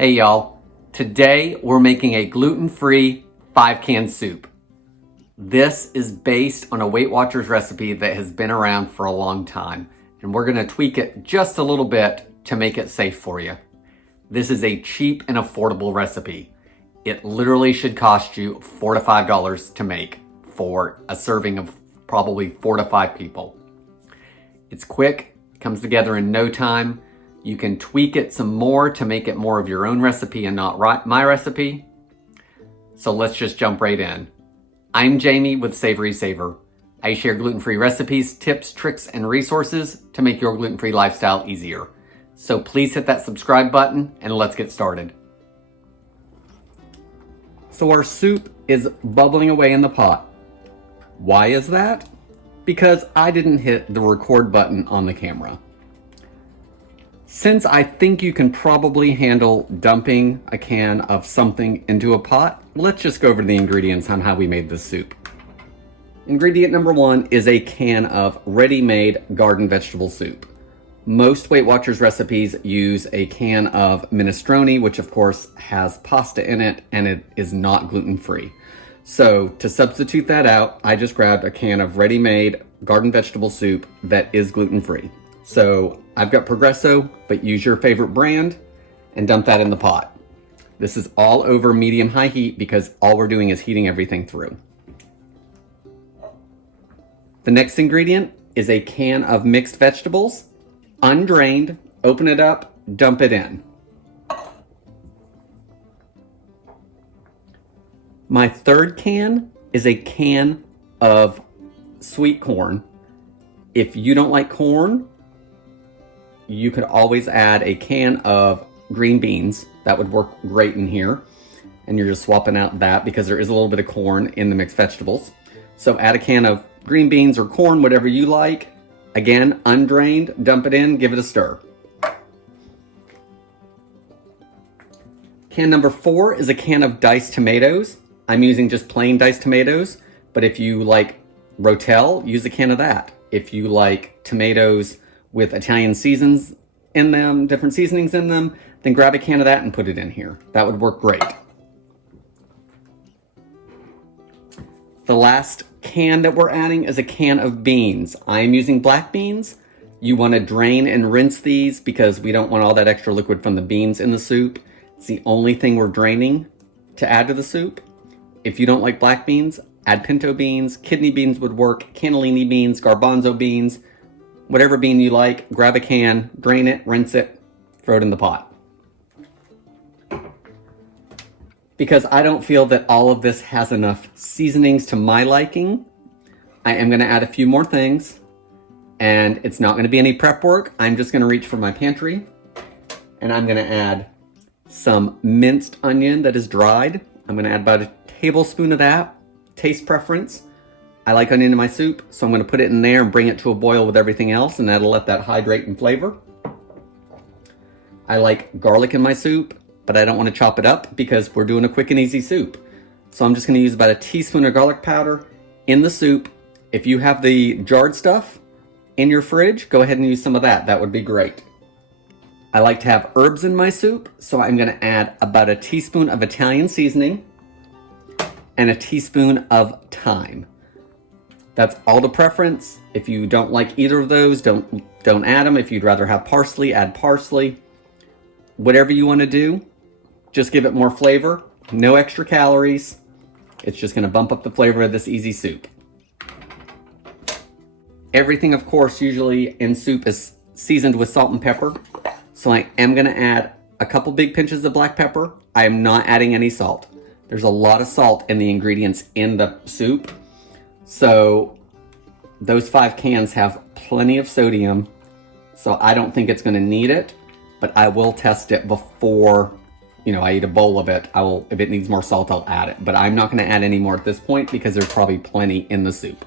Hey y'all, today we're making a gluten-free 5-can soup. This is based on a Weight Watchers recipe that has been around for a long time, and we're gonna tweak it just a little bit to make it safe for you. This is a cheap and affordable recipe. It literally should cost you $4 to $5 to make for a serving of probably 4 to 5 people. It's quick, comes together in no time. You can tweak it some more to make it more of your own recipe and not my recipe. So let's just jump right in. I'm Jamie with SavorySaver. I share gluten-free recipes, tips, tricks, and resources to make your gluten-free lifestyle easier. So please hit that subscribe button and let's get started. So our soup is bubbling away in the pot. Why is that? Because I didn't hit the record button on the camera. Since I think you can probably handle dumping a can of something into a pot, let's just go over the ingredients on how we made this soup. Ingredient number 1 is a can of ready-made garden vegetable soup. Most Weight Watchers recipes use a can of minestrone, which of course has pasta in it and it is not gluten-free. So to substitute that out, I just grabbed a can of ready-made garden vegetable soup that is gluten-free. So I've got Progresso, but use your favorite brand and dump that in the pot. This is all over medium-high heat because all we're doing is heating everything through. The next ingredient is a can of mixed vegetables, undrained. Open it up, dump it in. My third can is a can of sweet corn. If you don't like corn, you could always add a can of green beans. That would work great in here. And you're just swapping out that because there is a little bit of corn in the mixed vegetables. So add a can of green beans or corn, whatever you like. Again, undrained, dump it in, give it a stir. Can number 4 is a can of diced tomatoes. I'm using just plain diced tomatoes, but if you like Rotel, use a can of that. If you like tomatoes with Italian seasons in them, different seasonings in them, then grab a can of that and put it in here. That would work great. The last can that we're adding is a can of beans. I am using black beans. You want to drain and rinse these because we don't want all that extra liquid from the beans in the soup. It's the only thing we're draining to add to the soup. If you don't like black beans, add pinto beans, kidney beans would work, cannellini beans, garbanzo beans, whatever bean you like, grab a can, drain it, rinse it, throw it in the pot. Because I don't feel that all of this has enough seasonings to my liking, I am gonna add a few more things, and it's not gonna be any prep work. I'm just gonna reach for my pantry, and I'm gonna add some minced onion that is dried. I'm gonna add about a tablespoon of that, taste preference. I like onion in my soup, so I'm going to put it in there and bring it to a boil with everything else, and that'll let that hydrate and flavor. I like garlic in my soup, but I don't want to chop it up because we're doing a quick and easy soup. So I'm just going to use about a teaspoon of garlic powder in the soup. If you have the jarred stuff in your fridge, go ahead and use some of that. That would be great. I like to have herbs in my soup, so I'm going to add about a teaspoon of Italian seasoning and a teaspoon of thyme. That's all to preference. If you don't like either of those, don't add them. If you'd rather have parsley, add parsley. Whatever you want to do, just give it more flavor. No extra calories. It's just going to bump up the flavor of this easy soup. Everything, of course, usually in soup is seasoned with salt and pepper. So I am going to add a couple big pinches of black pepper. I am not adding any salt. There's a lot of salt in the ingredients in the soup. So those 5 cans have plenty of sodium, so I don't think it's going to need it, but I will test it before, I eat a bowl of it. If it needs more salt, I'll add it, but I'm not going to add any more at this point because there's probably plenty in the soup.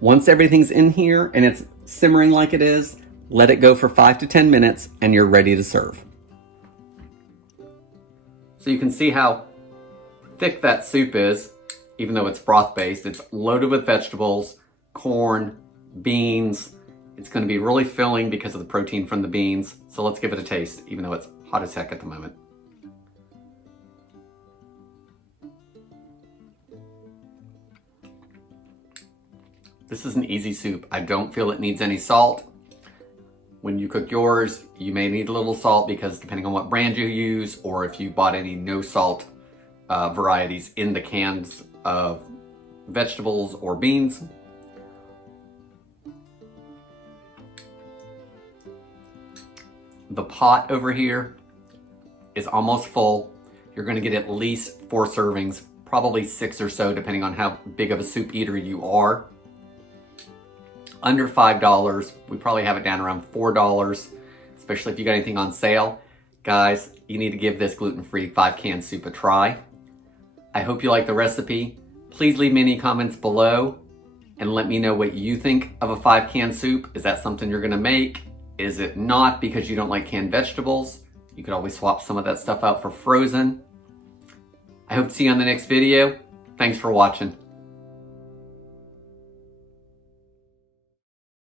Once everything's in here and it's simmering like it is, let it go for 5 to 10 minutes and you're ready to serve. So you can see how thick that soup is, even though it's broth based. It's loaded with vegetables, corn, beans. It's going to be really filling because of the protein from the beans. So let's give it a taste, even though it's hot as heck at the moment. This is an easy soup. I don't feel it needs any salt. When you cook yours, you may need a little salt because depending on what brand you use, or if you bought any no salt varieties in the cans of vegetables or beans. The pot over here is almost full. You're gonna get at least 4 servings, probably 6 or so, depending on how big of a soup eater you are. Under $5, we probably have it down around $4, especially if you got anything on sale. Guys, you need to give this gluten-free 5-can soup a try. I hope you like the recipe. Please leave me any comments below and let me know what you think of a 5-can soup. Is that something you're gonna make? Is it not because you don't like canned vegetables? You could always swap some of that stuff out for frozen. I hope to see you on the next video. Thanks for watching.